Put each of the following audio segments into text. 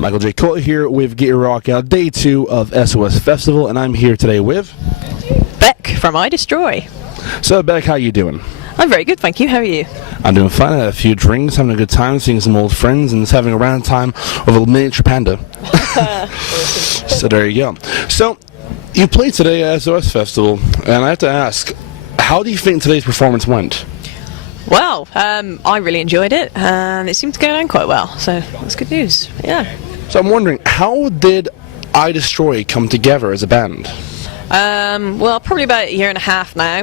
Michael J. Cole here with Get Your Rock Out, Day 2 of SOS Festival, and I'm here today with... Beck from IDestroy. So, Beck, how you doing? I'm very good, thank you. How are you? I'm doing fine. I had a few drinks, having a good time, seeing some old friends, and just having a round time with a miniature panda. So there you go. So, you played today at SOS Festival, and I have to ask, how do you think today's performance went? Well, I really enjoyed it, and it seemed to go down quite well, so that's good news. Yeah. So I'm wondering, how did IDestroy come together as a band? Well, probably about a year and a half now.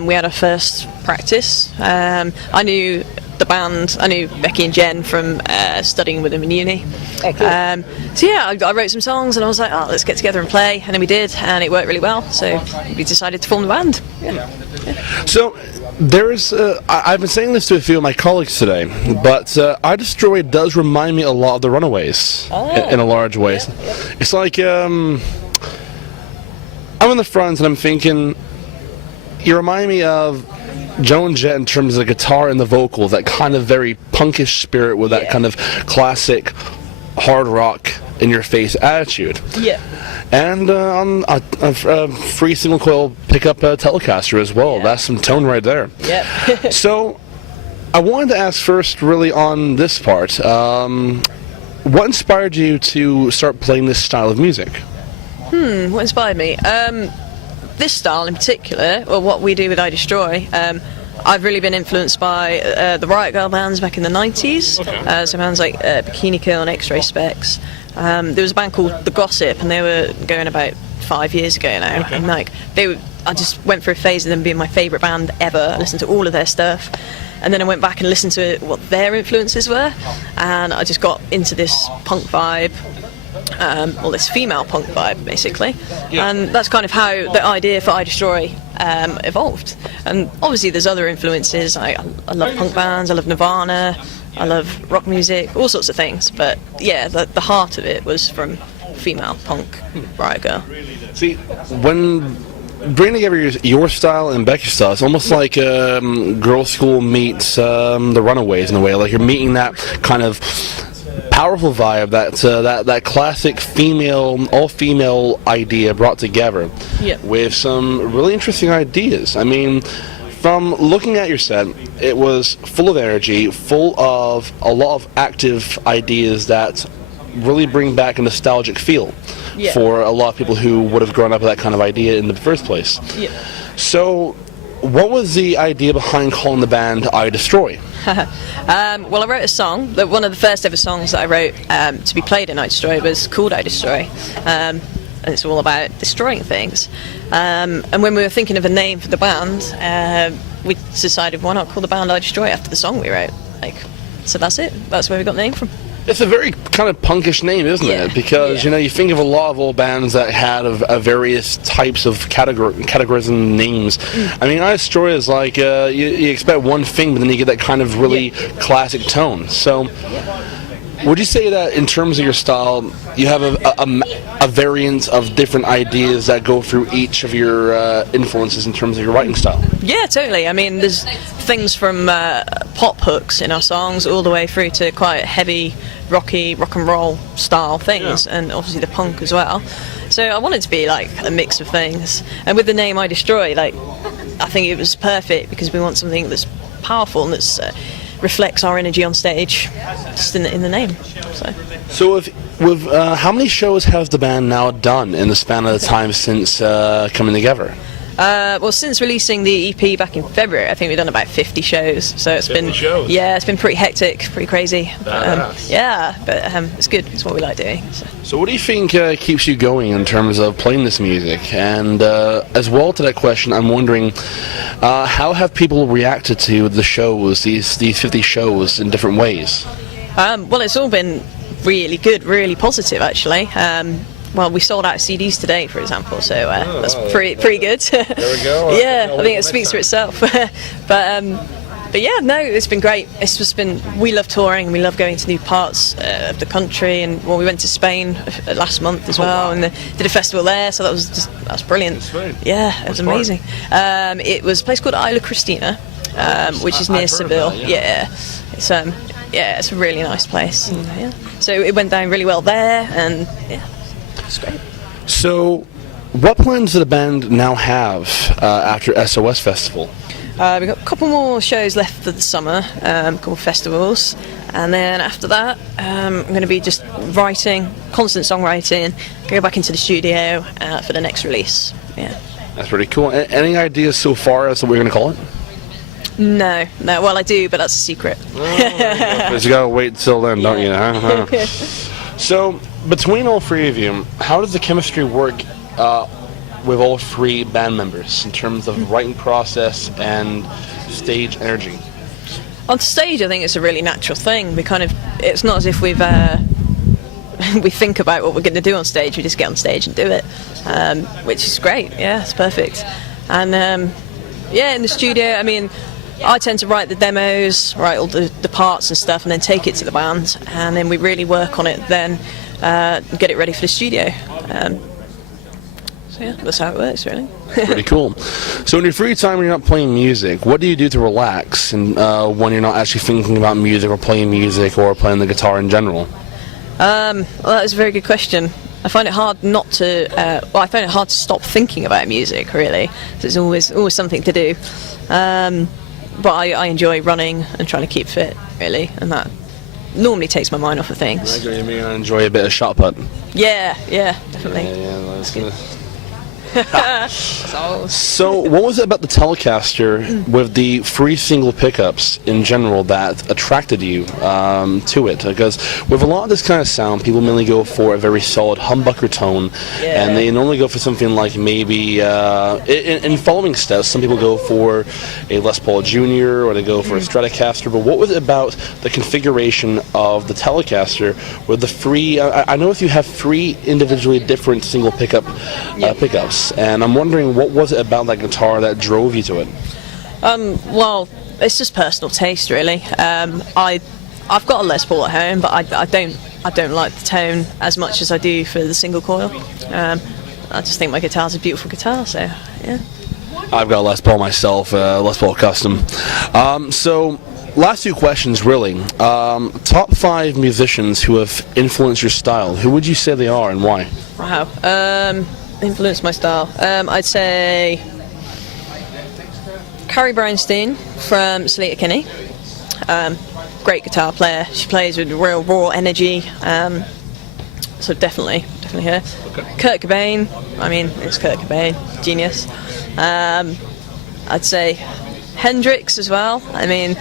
We had our first practice. I knew the band, I knew Becky and Jen from studying with them in uni. Oh, cool. So yeah, I wrote some songs and I was like, oh, let's get together and play, and then we did, and it worked really well, so we decided to form the band. Yeah. So, there's, I've been saying this to a few of my colleagues today, but IDestroy does remind me a lot of the Runaways in a large way. Yeah, yeah. It's like, I'm in the front and I'm thinking, you remind me of Joan Jett in terms of the guitar and the vocals, that kind of very punkish spirit with that kind of classic hard rock in your face attitude. Yeah. And on a free single coil pickup Telecaster as well. Yeah. That's some tone right there. Yeah. So, I wanted to ask first, really, on this part, what inspired you to start playing this style of music? What inspired me? This style in particular, or what we do with IDestroy, I've really been influenced by the Riot Girl bands back in the 90s. Okay. So bands like Bikini Kill and X-Ray Specs. There was a band called The Gossip, and they were going about 5 years ago now. Okay. And like I just went through a phase of them being my favourite band ever. I listened to all of their stuff, and then I went back and listened to what their influences were, and I just got into this punk vibe. Or this female punk vibe, basically, and that's kind of how the idea for IDestroy evolved. And obviously there's other influences. I love punk bands, I love Nirvana, I love rock music, all sorts of things, but yeah, the heart of it was from female punk Riot Girl. See, when bringing together your style and Becky's style, it's almost like Girls' School meets the Runaways in a way. Like you're meeting that kind of powerful vibe, that classic all-female idea brought together with some really interesting ideas. I mean, from looking at your set, it was full of energy, full of a lot of active ideas that really bring back a nostalgic feel for a lot of people who would have grown up with that kind of idea in the first place. Yeah. So, what was the idea behind calling the band IDestroy? Well, I wrote a song. One of the first ever songs that I wrote to be played in IDestroy was called IDestroy, and it's all about destroying things. And when we were thinking of a name for the band, we decided why not call the band IDestroy after the song we wrote. So that's it. That's where we got the name from. It's a very kind of punkish name, isn't it? Because, you know, you think of a lot of old bands that had various types of categorizing names. I mean, IDestroy is like, you expect one thing, but then you get that kind of really classic tone. So, would you say that in terms of your style, you have a variant of different ideas that go through each of your influences in terms of your writing style? Yeah, totally. I mean, there's things from pop hooks in our songs all the way through to quite heavy, rocky, rock and roll style things, and obviously the punk as well. So I wanted to be like a mix of things. And with the name IDestroy, like, I think it was perfect because we want something that's powerful and that's reflects our energy on stage, just in the name. So with how many shows has the band now done in the span of the time since coming together? Well, since releasing the EP back in February, I think we've done about 50 shows. So it's been it's been pretty hectic, pretty crazy. But it's good. It's what we like doing. So what do you think keeps you going in terms of playing this music? And as well to that question, I'm wondering, how have people reacted to the shows, these 50 shows, in different ways? Well, it's all been really good, really positive, actually. Well, we sold out CDs today, for example, so that's pretty good. There we go. Yeah, I think it speaks for itself. But yeah, no, it's been great. It's just been, we love touring and we love going to new parts of the country, and well, we went to Spain last month as well, and did a festival there, so that was brilliant. Yeah, it was amazing. It was a place called Isla Cristina, which is near Seville. Yeah, it's yeah, it's a really nice place. And, yeah. So it went down really well there, and yeah, it's great. So, what plans does the band now have after SOS Festival? We've got a couple more shows left for the summer, a couple of festivals, and then after that, I'm going to be just writing, constant songwriting, go back into the studio for the next release. Yeah. That's pretty cool. Any ideas so far as to what we're going to call it? No. Well, I do, but that's a secret. Because you gotta wait till then, don't you? Huh? So, between all three of you, how does the chemistry work with all three band members in terms of writing process and stage energy? On stage, I think it's a really natural thing. It's not as if we think about what we're going to do on stage. We just get on stage and do it, which is great. Yeah, it's perfect. And in the studio, I mean, I tend to write the demos, write all the parts and stuff, and then take it to the band, and then we really work on it. Then get it ready for the studio. So yeah, that's how it works, really. Pretty cool. So in your free time when you're not playing music, what do you do to relax and when you're not actually thinking about music or playing the guitar in general? Well, that is a very good question. I find it hard not to. I find it hard to stop thinking about music. Really, there's always something to do. But I enjoy running and trying to keep fit, really, and that normally takes my mind off of things. I mean, I enjoy a bit of shot put. Yeah, definitely. Yeah, that's good. So what was it about the Telecaster with the free single pickups in general that attracted you to it? Because with a lot of this kind of sound, people mainly go for a very solid humbucker tone, and they normally go for something like maybe in following steps. Some people go for a Les Paul Jr. or they go for a Stratocaster. But what was it about the configuration of the Telecaster with the free? I noticed you have three individually different single pickups. And I'm wondering, what was it about that guitar that drove you to it? Well, it's just personal taste, really. I've got a Les Paul at home, but I don't like the tone as much as I do for the single coil. I just think my guitar's a beautiful guitar, so yeah. I've got a Les Paul myself, Les Paul Custom. So, last two questions, really. Top 5 musicians who have influenced your style. Who would you say they are and why? Wow. Influenced my style. I'd say Carrie Brownstein from Sleater Kinney. Great guitar player. She plays with real raw energy. So definitely her. Okay. Kurt Cobain. I mean, it's Kurt Cobain. Genius. I'd say Hendrix as well. I mean,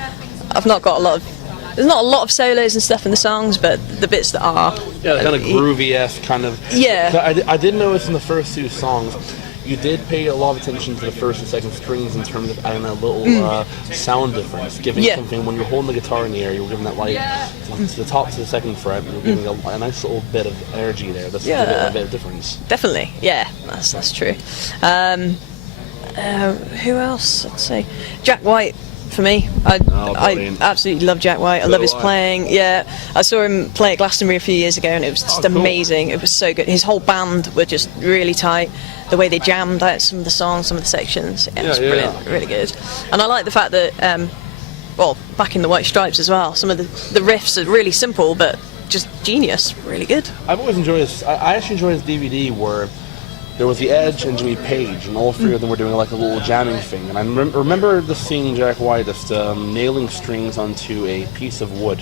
there's not a lot of solos and stuff in the songs, but the bits that are... Yeah, kind of groovy-esque, kind of... Yeah. I did notice in the first two songs, you did pay a lot of attention to the first and second strings in terms of adding that little sound difference, giving something, when you're holding the guitar in the air, you're giving that light to the top to the second fret, you're giving a nice little bit of energy there. That's a bit of difference. Definitely, yeah, that's true. Who else? I'd say Jack White. For me, I absolutely love Jack White. I love his playing. Yeah, I saw him play at Glastonbury a few years ago, and it was just amazing. It was so good. His whole band were just really tight. The way they jammed out some of the songs, some of the sections, it was brilliant, really good. And I like the fact that, back in the White Stripes as well, some of the riffs are really simple, but just genius, really good. I've always enjoyed his. I actually enjoyed his DVD where there was the Edge and Jimmy Page, and all three of them were doing like a little jamming thing. And I remember just seeing Jack White just nailing strings onto a piece of wood,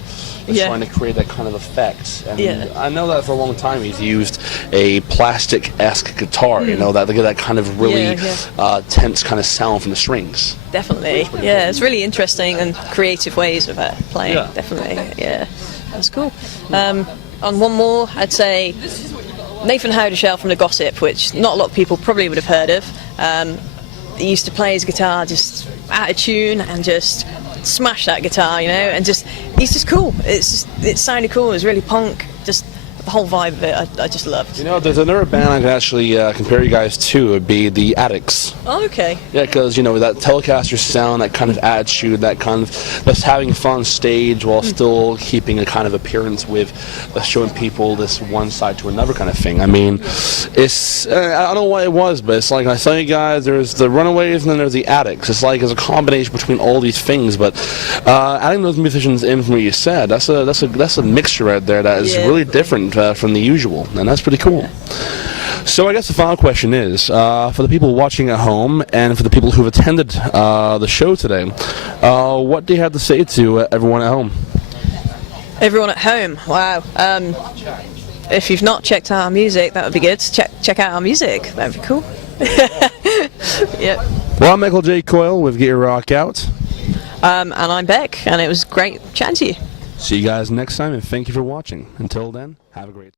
trying to create that kind of effect. And I know that for a long time he's used a plastic-esque guitar, you know, that to get that kind of really tense kind of sound from the strings. Definitely, it's really interesting and creative ways of playing. Definitely, that's cool. On one more, I'd say Nathan Howdeshell from The Gossip, which not a lot of people probably would have heard of. He used to play his guitar just out of tune and just smash that guitar, you know, and he's just cool. It sounded cool. It was really punk, just the whole vibe of it, I just loved. You know, there's another band I could actually compare you guys to. Would be the Addicts. Oh, okay. Yeah, because, you know, that Telecaster sound, that kind of attitude, that kind of just having fun on stage while still keeping a kind of appearance with showing people this one side to another kind of thing. I mean, it's, I don't know what it was, but it's like I tell you guys, there's the Runaways and then there's the Addicts. It's like it's a combination between all these things, but adding those musicians in from what you said, that's a mixture right there that is really different from the usual, and that's pretty cool. So I guess the final question is, for the people watching at home and for the people who've attended the show today, what do you have to say to everyone at home? Everyone at home, wow. If you've not checked out our music, that would be good. Check out our music, that would be cool. Yep. Well, I'm Michael J. Coyle with Get Your Rock Out. And I'm Beck, and it was great chatting to you. See you guys next time, and thank you for watching. Until then, have a great